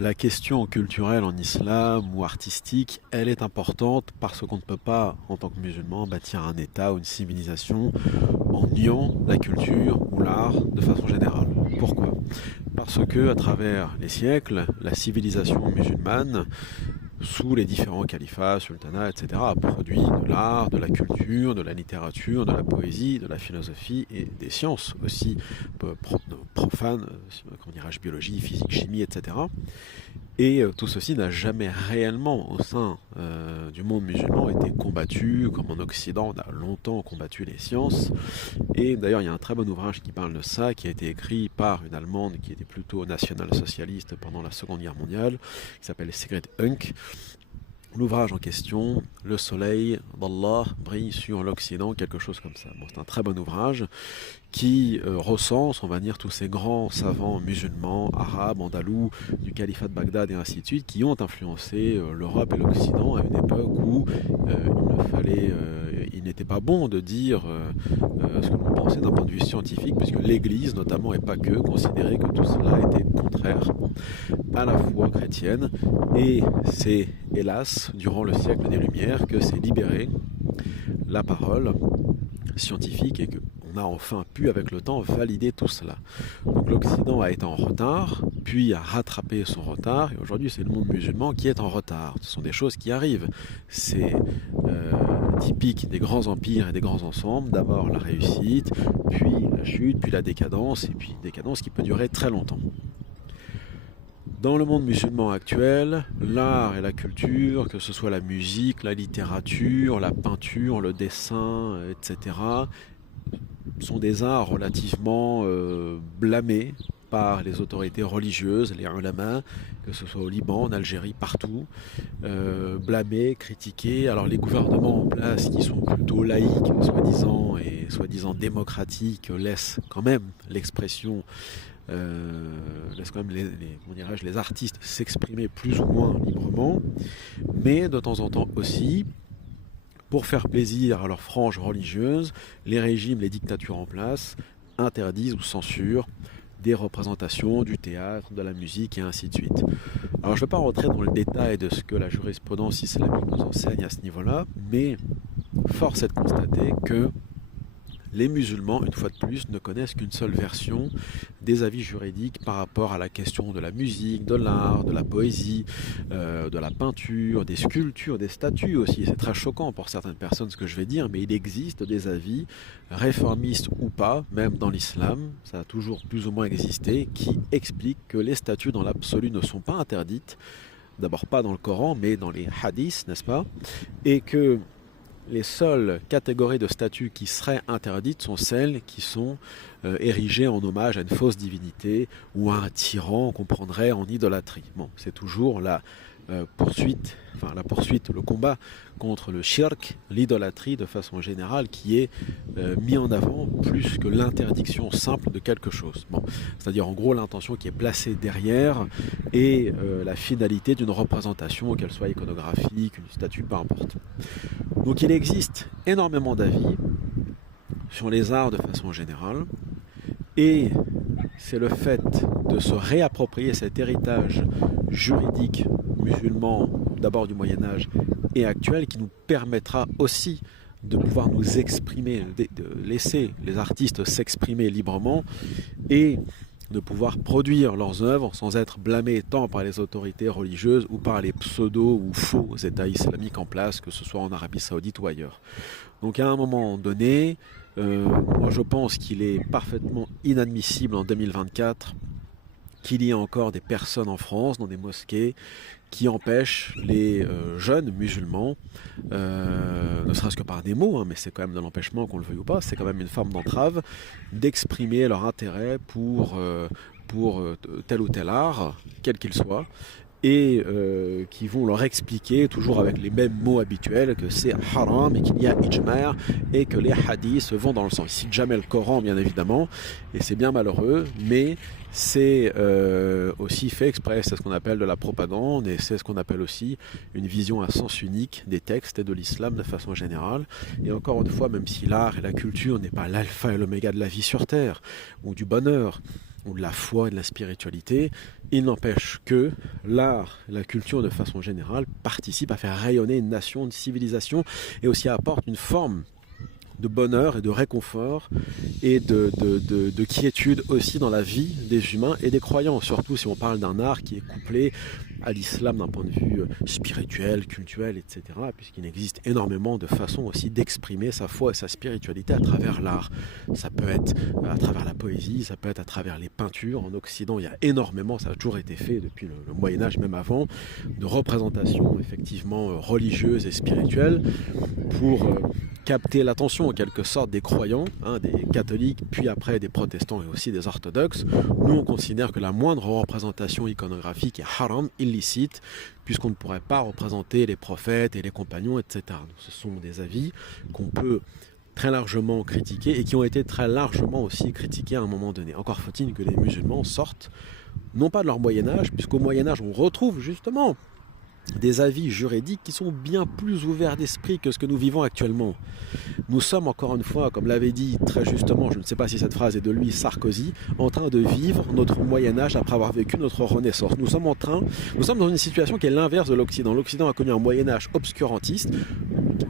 La question culturelle en islam ou artistique, elle est importante parce qu'on ne peut pas, en tant que musulman, bâtir un État ou une civilisation en niant la culture ou l'art de façon générale. Pourquoi? Parce que, à travers les siècles, la civilisation musulmane, sous les différents califats, sultanats, etc., a produit de l'art, de la culture, de la littérature, de la poésie, de la philosophie et des sciences aussi profanes, comment dirais-je, biologie, physique, chimie, etc. Et tout ceci n'a jamais réellement, au sein du monde musulman, été combattu, comme en Occident, on a longtemps combattu les sciences. Et d'ailleurs, il y a un très bon ouvrage qui parle de ça, qui a été écrit par une Allemande qui était plutôt national-socialiste pendant la Seconde Guerre mondiale, qui s'appelle Sigrid Unk. L'ouvrage en question, Le soleil d'Allah brille sur l'Occident, quelque chose comme ça. Bon, c'est un très bon ouvrage qui recense, on va dire, tous ces grands savants musulmans, arabes, andalous, du califat de Bagdad et ainsi de suite, qui ont influencé l'Europe et l'Occident à une époque où il n'était pas bon de dire ce que l'on pensait d'un point de vue scientifique, puisque l'Église, notamment, et pas que, considérait que tout cela était contraire à la foi chrétienne. Et c'est, hélas, durant le siècle des Lumières, que s'est libérée la parole scientifique et qu'on a enfin pu, avec le temps, valider tout cela. Donc l'Occident a été en retard, puis a rattrapé son retard, et aujourd'hui c'est le monde musulman qui est en retard. Ce sont des choses qui arrivent. C'est typique des grands empires et des grands ensembles. D'abord la réussite, puis la chute, puis la décadence, et puis une décadence qui peut durer très longtemps. Dans le monde musulman actuel, l'art et la culture, que ce soit la musique, la littérature, la peinture, le dessin, etc., sont des arts relativement blâmés par les autorités religieuses, les ulama, que ce soit au Liban, en Algérie, partout, blâmés, critiqués. Alors les gouvernements en place, qui sont plutôt laïques, soi-disant, et soi-disant démocratiques, laissent quand même l'expression laisse quand même les artistes s'exprimer plus ou moins librement, mais de temps en temps aussi, pour faire plaisir à leurs franges religieuses, les régimes, les dictatures en place interdisent ou censurent des représentations, du théâtre, de la musique et ainsi de suite. Alors je ne vais pas rentrer dans le détail de ce que la jurisprudence islamique nous enseigne à ce niveau-là, mais force est de constater que les musulmans, une fois de plus, ne connaissent qu'une seule version des avis juridiques par rapport à la question de la musique, de l'art, de la poésie, de la peinture, des sculptures, des statues aussi. C'est très choquant pour certaines personnes ce que je vais dire, mais il existe des avis, réformistes ou pas, même dans l'islam, ça a toujours plus ou moins existé, qui expliquent que les statues dans l'absolu ne sont pas interdites, d'abord pas dans le Coran, mais dans les hadiths, n'est-ce pas? Et que les seules catégories de statues qui seraient interdites sont celles qui sont érigées en hommage à une fausse divinité ou à un tyran qu'on prendrait en idolâtrie. Bon, c'est toujours la poursuite, le combat contre le shirk, l'idolâtrie de façon générale, qui est mis en avant plus que l'interdiction simple de quelque chose. Bon, c'est-à-dire en gros l'intention qui est placée derrière et la finalité d'une représentation, qu'elle soit iconographique, une statue, peu importe. Donc il existe énormément d'avis sur les arts de façon générale, et c'est le fait de se réapproprier cet héritage juridique musulman, d'abord du Moyen-Âge et actuel, qui nous permettra aussi de pouvoir nous exprimer, de laisser les artistes s'exprimer librement et de pouvoir produire leurs œuvres sans être blâmés tant par les autorités religieuses ou par les pseudo ou faux États islamiques en place, que ce soit en Arabie Saoudite ou ailleurs. Donc à un moment donné, moi je pense qu'il est parfaitement inadmissible en 2024 qu'il y ait encore des personnes en France, dans des mosquées, qui empêchent les jeunes musulmans, ne serait-ce que par des mots, mais c'est quand même de l'empêchement, qu'on le veuille ou pas, c'est quand même une forme d'entrave, d'exprimer leur intérêt pour tel ou tel art, quel qu'il soit, et qui vont leur expliquer, toujours avec les mêmes mots habituels, que c'est haram et qu'il y a ijma' et que les hadiths vont dans le sens. Ils citent jamais le Coran, bien évidemment, et c'est bien malheureux, mais c'est aussi fait exprès. C'est ce qu'on appelle de la propagande, et c'est ce qu'on appelle aussi une vision à sens unique des textes et de l'islam de façon générale. Et encore une fois, même si l'art et la culture n'est pas l'alpha et l'oméga de la vie sur Terre, ou du bonheur, ou de la foi et de la spiritualité. Il n'empêche que l'art, la culture de façon générale, participe à faire rayonner une nation, une civilisation, et aussi apporte une forme de bonheur et de réconfort et de quiétude aussi dans la vie des humains et des croyants, surtout si on parle d'un art qui est couplé à l'islam d'un point de vue spirituel, culturel, etc., puisqu'il existe énormément de façons aussi d'exprimer sa foi et sa spiritualité à travers l'art. Ça peut être à travers la poésie, ça peut être à travers les peintures. En Occident, il y a énormément, ça a toujours été fait depuis le Moyen-Âge, même avant, de représentations effectivement religieuses et spirituelles pour capter l'attention en quelque sorte des croyants, des catholiques, puis après des protestants et aussi des orthodoxes. Nous, on considère que la moindre représentation iconographique est haram, illicite, puisqu'on ne pourrait pas représenter les prophètes et les compagnons, etc. Donc, ce sont des avis qu'on peut très largement critiquer et qui ont été très largement aussi critiqués à un moment donné. Encore faut-il que les musulmans sortent, non pas de leur Moyen-Âge, puisqu'au Moyen-Âge, on retrouve justement des avis juridiques qui sont bien plus ouverts d'esprit que ce que nous vivons actuellement. Nous sommes encore une fois, comme l'avait dit très justement, je ne sais pas si cette phrase est de lui, Sarkozy, en train de vivre notre Moyen-Âge après avoir vécu notre Renaissance. Nous sommes dans une situation qui est l'inverse de l'Occident. L'Occident a connu un Moyen-Âge obscurantiste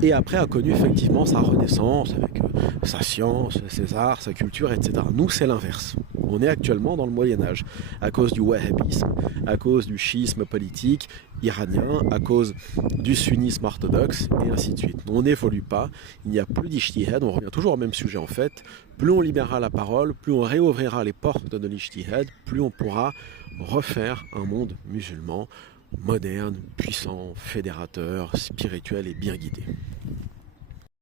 et après a connu effectivement sa Renaissance avec sa science, ses arts, sa culture, etc. Nous, c'est l'inverse. On est actuellement dans le Moyen-Âge à cause du wahhabisme, à cause du chiisme politique iranien, à cause du sunnisme orthodoxe, et ainsi de suite. On n'évolue pas, il n'y a plus d'ijtihad, on revient toujours au même sujet en fait. Plus on libérera la parole, plus on réouvrira les portes de l'ijtihad, plus on pourra refaire un monde musulman moderne, puissant, fédérateur, spirituel et bien guidé.